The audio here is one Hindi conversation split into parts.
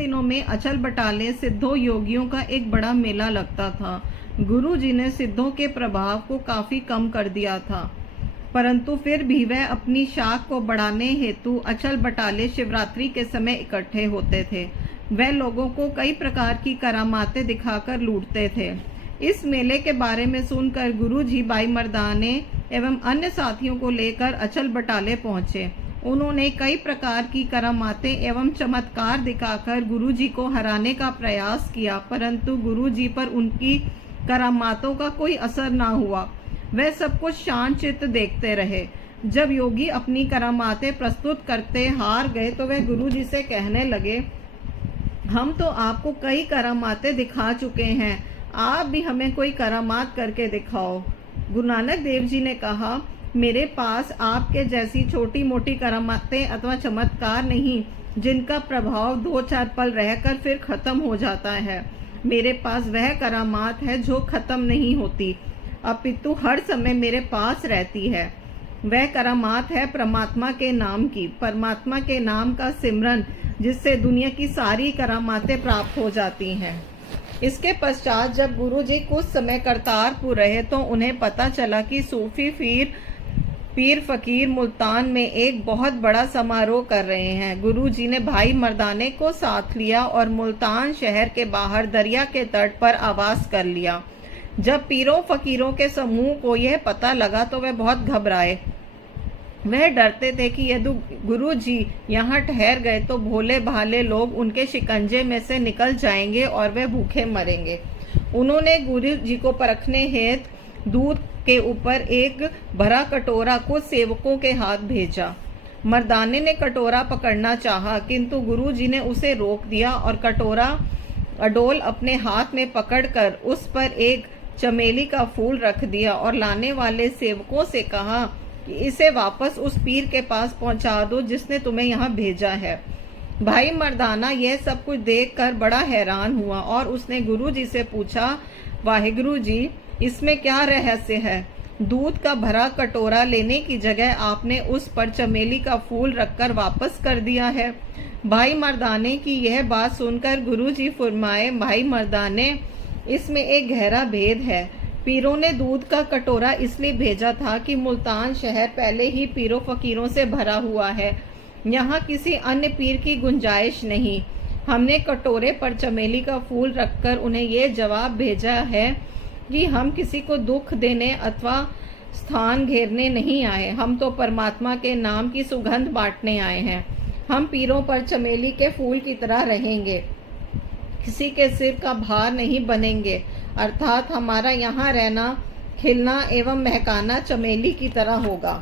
दिनों में अचल बटाले सिद्धों योगियों का एक बड़ा मेला लगता था। गुरु जी ने सिद्धों के प्रभाव को काफी कम कर दिया था, परंतु फिर भी वह अपनी शाख को बढ़ाने हेतु अचल बटाले शिवरात्रि के समय इकट्ठे होते थे। वह लोगों को कई प्रकार की करामातें दिखाकर लूटते थे। इस मेले के बारे में सुनकर गुरु जी भाई मर्दाने एवं अन्य साथियों को लेकर अचल बटाले पहुंचे। उन्होंने कई प्रकार की करामातें एवं चमत्कार दिखाकर गुरु जी को हराने का प्रयास किया, परंतु गुरु जी पर उनकी करामातों का कोई असर ना हुआ। वह सब कुछ शांत चित्त देखते रहे। जब योगी अपनी करामातें प्रस्तुत करते हार गए तो वह गुरु जी से कहने लगे, हम तो आपको कई करामातें दिखा चुके हैं, आप भी हमें कोई करामात करके दिखाओ। गुरु नानक देव जी ने कहा, मेरे पास आपके जैसी छोटी मोटी करामातें अथवा चमत्कार नहीं, जिनका प्रभाव 2-4 पल रहकर फिर खत्म हो जाता है। मेरे पास वह करामात है जो खत्म नहीं होती, अपितु हर समय मेरे पास रहती है। वह करामात है परमात्मा के नाम की, परमात्मा के नाम का सिमरन, जिससे दुनिया की सारी करामातें प्राप्त हो जाती हैं। इसके पश्चात जब गुरु जी कुछ समय करतारपुर रहे तो उन्हें पता चला कि सूफी पीर फकीर मुल्तान में एक बहुत बड़ा समारोह कर रहे हैं। गुरु जी ने भाई मर्दाने को साथ लिया और मुल्तान शहर के बाहर दरिया के तट पर आवास कर लिया। जब पीरों फकीरों के समूह को यह पता लगा तो वह बहुत घबराए। वह डरते थे कि यदि गुरु जी यहाँ ठहर गए तो भोले भाले लोग उनके शिकंजे में से निकल जाएंगे और वे भूखे मरेंगे। उन्होंने गुरु जी को परखने हेतु दूध के ऊपर एक भरा कटोरा कुछ सेवकों के हाथ भेजा। मर्दाने ने कटोरा पकड़ना चाहा, किंतु गुरु जी ने उसे रोक दिया और कटोरा अडोल अपने हाथ में पकड़कर उस पर एक चमेली का फूल रख दिया और लाने वाले सेवकों से कहा कि इसे वापस उस पीर के पास पहुंचा दो जिसने तुम्हें यहाँ भेजा है। भाई मर्दाना यह सब कुछ देखकर बड़ा हैरान हुआ और उसने गुरु जी से पूछा, वाहिगुरु जी, इसमें क्या रहस्य है? दूध का भरा कटोरा लेने की जगह आपने उस पर चमेली का फूल रखकर वापस कर दिया है। भाई मर्दाने की यह बात सुनकर गुरु जी फरमाए, भाई मर्दाने, इसमें एक गहरा भेद है। पीरों ने दूध का कटोरा इसलिए भेजा था कि मुल्तान शहर पहले ही पीरों फकीरों से भरा हुआ है, यहाँ किसी अन्य पीर की गुंजाइश नहीं। हमने कटोरे पर चमेली का फूल रखकर उन्हें यह जवाब भेजा है कि हम किसी को दुख देने अथवा स्थान घेरने नहीं आए, हम तो परमात्मा के नाम की सुगंध बांटने आए हैं। हम पीरों पर चमेली के फूल की तरह रहेंगे, किसी के सिर का भार नहीं बनेंगे, अर्थात हमारा यहाँ रहना, खिलना एवं महकाना चमेली की तरह होगा।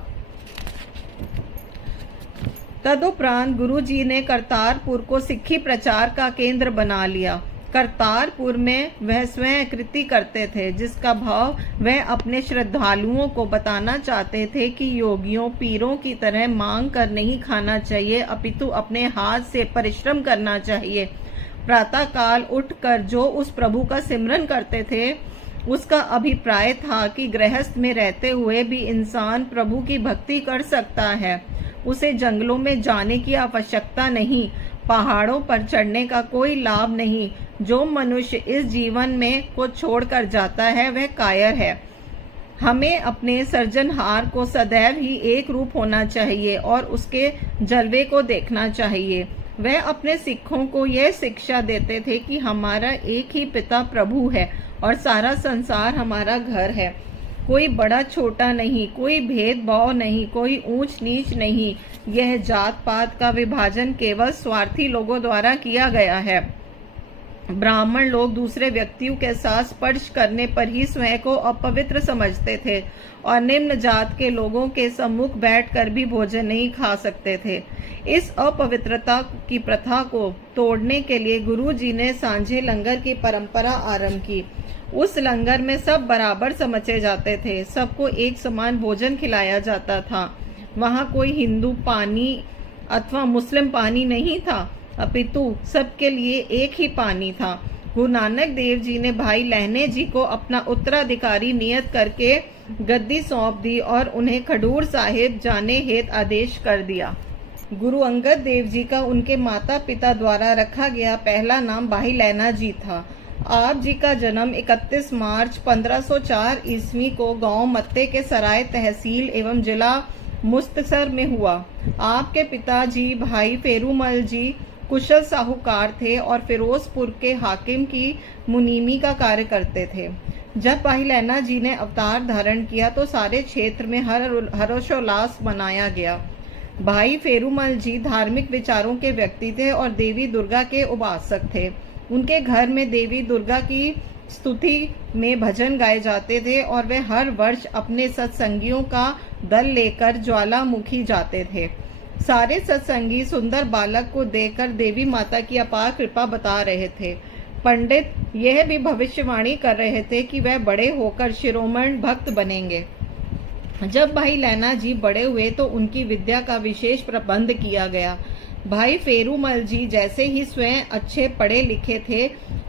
तदुपरांत गुरु जी ने करतारपुर को सिक्खी प्रचार का केंद्र बना लिया। करतारपुर में वह स्वयं कृति करते थे, जिसका भाव वह अपने श्रद्धालुओं को बताना चाहते थे कि योगियों पीरों की तरह मांग कर नहीं खाना चाहिए, अपितु अपने हाथ से परिश्रम करना चाहिए। प्रातः काल उठकर जो उस प्रभु का सिमरन करते थे, उसका अभिप्राय था कि गृहस्थ में रहते हुए भी इंसान प्रभु की भक्ति कर सकता है। उसे जंगलों में जाने की आवश्यकता नहीं, पहाड़ों पर चढ़ने का कोई लाभ नहीं। जो मनुष्य इस जीवन में को छोड़कर जाता है वह कायर है। हमें अपने सृजनहार को सदैव ही एक रूप होना चाहिए और उसके जलवे को देखना चाहिए। वह अपने सिखों को यह शिक्षा देते थे कि हमारा एक ही पिता प्रभु है और सारा संसार हमारा घर है। कोई बड़ा छोटा नहीं, कोई भेदभाव नहीं, कोई ऊंच नीच नहीं। यह जात पात का विभाजन केवल स्वार्थी लोगों द्वारा किया गया है। ब्राह्मण लोग दूसरे व्यक्तियों के साथ स्पर्श करने पर ही स्वयं को अपवित्र समझते थे और निम्न जात के लोगों के सम्मुख बैठकर भी भोजन नहीं खा सकते थे। इस अपवित्रता की प्रथा को तोड़ने के लिए गुरु जी ने सांझे लंगर की परंपरा आरंभ की। उस लंगर में सब बराबर समझे जाते थे, सबको एक समान भोजन खिलाया जाता था। वहाँ कोई हिंदू पानी अथवा मुस्लिम पानी नहीं था, अपितु सबके लिए एक ही पानी था। गुरु नानक देव जी ने भाई लहने जी को अपना उत्तराधिकारी नियत करके गद्दी सौंप दी और उन्हें खडूर साहिब जाने हेतु आदेश कर दिया। गुरु अंगद देव जी का उनके माता पिता द्वारा रखा गया पहला नाम भाई लैना जी था। आप जी का जन्म 31 मार्च 1504 ईस्वी को गांव मत्ते के सराय तहसील एवं जिला मुक्तसर में हुआ। आपके पिताजी भाई फेरूमल जी कुशल साहूकार थे और फिरोजपुर के हाकिम की मुनीमी का कार्य करते थे। जब भाई लैना जी ने अवतार धारण किया तो सारे क्षेत्र में हर्षोल्लास मनाया गया। भाई फेरूमल जी धार्मिक विचारों के व्यक्ति थे और देवी दुर्गा के उपासक थे। उनके घर में देवी दुर्गा की स्तुति में भजन गाए जाते थे और वे हर वर्ष अपने सत्संगियों का दल लेकर ज्वालामुखी जाते थे। सारे सत्संगी सुंदर बालक को देखकर देवी माता की अपार कृपा बता रहे थे। पंडित यह भी भविष्यवाणी कर रहे थे कि वह बड़े होकर शिरोमणि भक्त बनेंगे। जब भाई लैना जी बड़े हुए तो उनकी विद्या का विशेष प्रबंध किया गया। भाई फेरूमल जी जैसे ही स्वयं अच्छे पढ़े लिखे थे,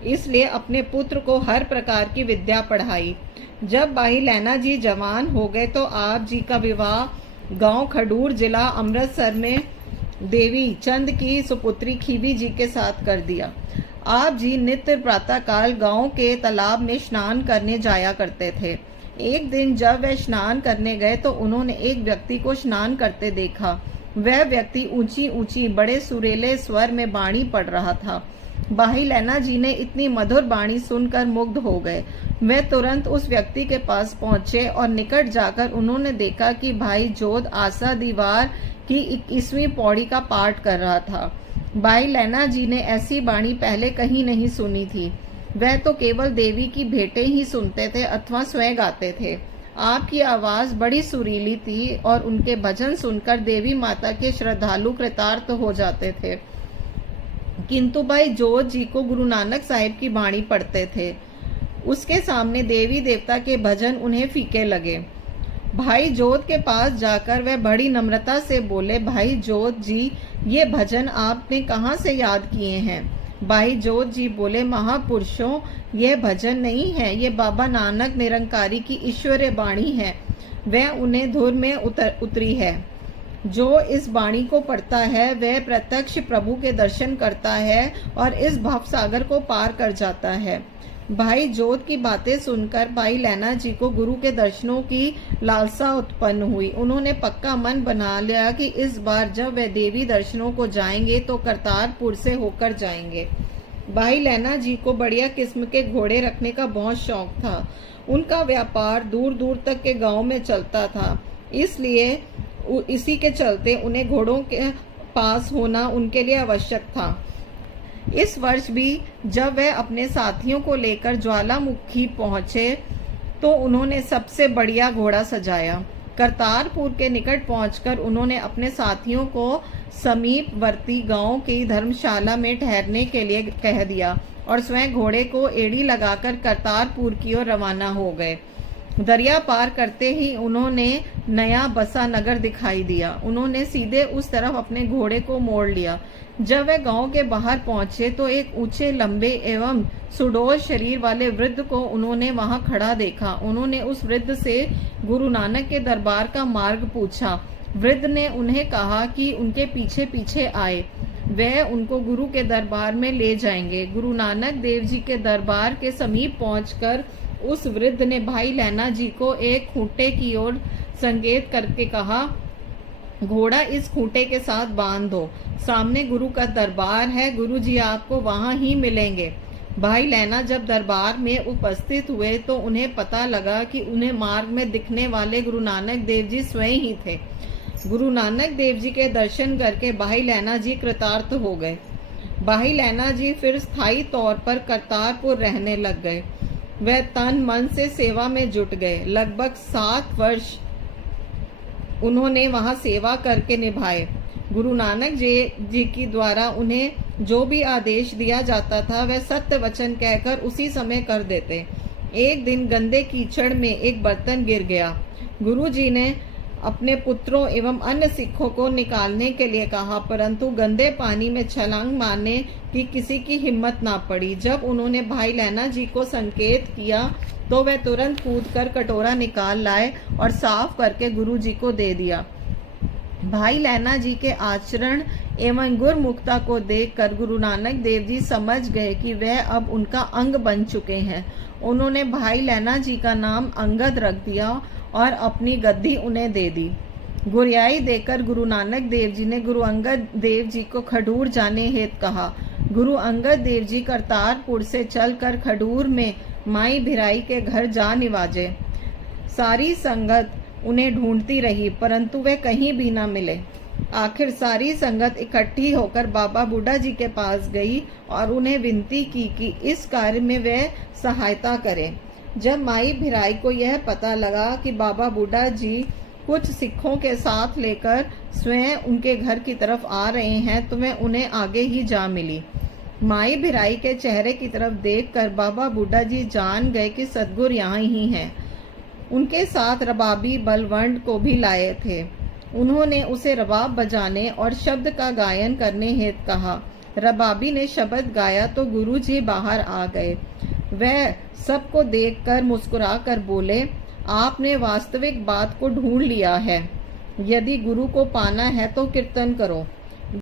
इसलिए अपने पुत्र को हर प्रकार की विद्या पढ़ाई। जब भाई लैना जी जवान हो गए तो आप जी का विवाह गांव खडूर जिला अमृतसर में देवी चंद की सुपुत्री खीवी जी के साथ कर दिया। आप जी नित्य प्रातःकाल गांव के तालाब में स्नान करने जाया करते थे। एक दिन जब वे स्नान करने गए तो उन्होंने एक व्यक्ति को स्नान करते देखा। वह व्यक्ति ऊंची ऊंची बड़े सुरीले स्वर में बाणी पढ़ रहा था। भाई लैना जी ने इतनी मधुर बाणी सुनकर मुग्ध हो गए। वे तुरंत उस व्यक्ति के पास पहुंचे और निकट जाकर उन्होंने देखा कि भाई जोध आशा दीवार की 21वीं पौड़ी का पाठ कर रहा था। भाई लैना जी ने ऐसी बाणी पहले कहीं नहीं सुनी थी। वह तो केवल देवी की भेंटें ही सुनते थे अथवा स्वयं गाते थे। आपकी आवाज बड़ी सुरीली थी और उनके भजन सुनकर देवी माता के श्रद्धालु कृतार्थ हो जाते थे। किंतु भाई जोध जी को गुरु नानक साहिब की बाणी पढ़ते थे। उसके सामने देवी देवता के भजन उन्हें फीके लगे। भाई जोध के पास जाकर वह बड़ी नम्रता से बोले, भाई जोध जी, ये भजन आपने कहाँ से याद किए हैं? भाई जोध जी बोले, महापुरुषों, यह भजन नहीं है, ये बाबा नानक निरंकारी की ईश्वरीय बाणी है। वह उन्हें धुर में उतरी है। जो इस बाणी को पढ़ता है वह प्रत्यक्ष प्रभु के दर्शन करता है और इस भव सागर को पार कर जाता है। भाई जोध की बातें सुनकर भाई लैना जी को गुरु के दर्शनों की लालसा उत्पन्न हुई। उन्होंने पक्का मन बना लिया कि इस बार जब वे देवी दर्शनों को जाएंगे तो करतारपुर से होकर जाएंगे। भाई लैना जी को बढ़िया किस्म के घोड़े रखने का बहुत शौक था। उनका व्यापार दूर दूर तक के गांव में चलता था, इसलिए इसी के चलते उन्हें घोड़ों के पास होना उनके लिए आवश्यक था। इस वर्ष भी जब वे अपने साथियों को लेकर ज्वालामुखी पहुंचे तो उन्होंने सबसे बढ़िया घोड़ा सजाया। करतारपुर के निकट पहुंचकर उन्होंने अपने साथियों को समीपवर्ती गांव की धर्मशाला में ठहरने के लिए कह दिया और स्वयं घोड़े को एड़ी लगाकर करतारपुर की ओर रवाना हो गए। दरिया पार करते ही उन्होंने नया बसा नगर दिखाई दिया। उन्होंने सीधे उस तरफ अपने घोड़े को मोड़ लिया। जब वे गांव के बाहर पहुंचे तो एक ऊंचे लंबे एवं सुडौल शरीर वाले वृद्ध को उन्होंने वहां खड़ा देखा। उन्होंने उस वृद्ध से गुरु नानक के दरबार का मार्ग पूछा। वृद्ध ने उन्हें कहा कि उनके पीछे पीछे आए, वह उनको गुरु के दरबार में ले जाएंगे। गुरु नानक देव जी के दरबार के समीप पहुंचकर उस वृद्ध ने भाई लैना जी को एक खूंटे की ओर संकेत करके कहा, घोड़ा इस खूंटे के साथ बांध दो, सामने गुरु का दरबार है, गुरु जी आपको वहां ही मिलेंगे। भाई लैना जब दरबार में उपस्थित हुए तो उन्हें पता लगा कि उन्हें मार्ग में दिखने वाले गुरु नानक देव जी स्वयं ही थे। गुरु नानक देव जी के दर्शन करके भाई लैना जी कृतार्थ हो गए। भाई लैना जी फिर स्थायी तौर पर करतारपुर रहने लग गए। वह तन मन से सेवा में जुट गए। लगभग 7 वर्ष उन्होंने वहां सेवा करके निभाए। गुरु नानक जी की द्वारा उन्हें जो भी आदेश दिया जाता था वह सत्य वचन कहकर उसी समय कर देते। एक दिन गंदे कीचड़ में एक बर्तन गिर गया। गुरु जी ने अपने पुत्रों एवं अन्य सिखों को निकालने के लिए कहा, परंतु गंदे पानी में छलांग मारने की किसी की हिम्मत ना पड़ी। जब उन्होंने भाई लैना जी को संकेत किया तो वह तुरंत कूदकर कटोरा निकाल लाए और साफ करके गुरु जी को दे दिया। भाई लैना जी के आचरण एवं गुरमुखता को देखकर गुरु नानक देव जी समझ गए कि वह अब उनका अंग बन चुके हैं। उन्होंने भाई लैना जी का नाम अंगद रख दिया और अपनी गद्दी उन्हें दे दी। गुरियाई देकर गुरु नानक देव जी ने गुरु अंगद देव जी को खडूर जाने हेतु कहा। गुरु अंगद देव जी करतारपुर से चलकर खडूर में माई भिराई के घर जा निवाजे। सारी संगत उन्हें ढूंढती रही, परंतु वे कहीं भी न मिले। आखिर सारी संगत इकट्ठी होकर बाबा बूढ़ा जी के पास गई और उन्हें विनती की कि इस कार्य में वे सहायता करें। जब माई भिराई को यह पता लगा कि बाबा बूढ़ा जी कुछ सिखों के साथ लेकर स्वयं उनके घर की तरफ आ रहे हैं, तो वह उन्हें आगे ही जा मिली। माई भिराई के चेहरे की तरफ देखकर बाबा बूढ़ा जी जान गए कि सद्गुरु यहाँ ही हैं। उनके साथ रबाबी बलवंड को भी लाए थे। उन्होंने उसे रबाब बजाने और शब्द का गायन करने हेतु कहा। रबाबी ने शब्द गाया तो गुरुजी बाहर आ गए। वह सबको देखकर मुस्कुराकर बोले, आपने वास्तविक बात को ढूंढ लिया है। यदि गुरु को पाना है तो कीर्तन करो।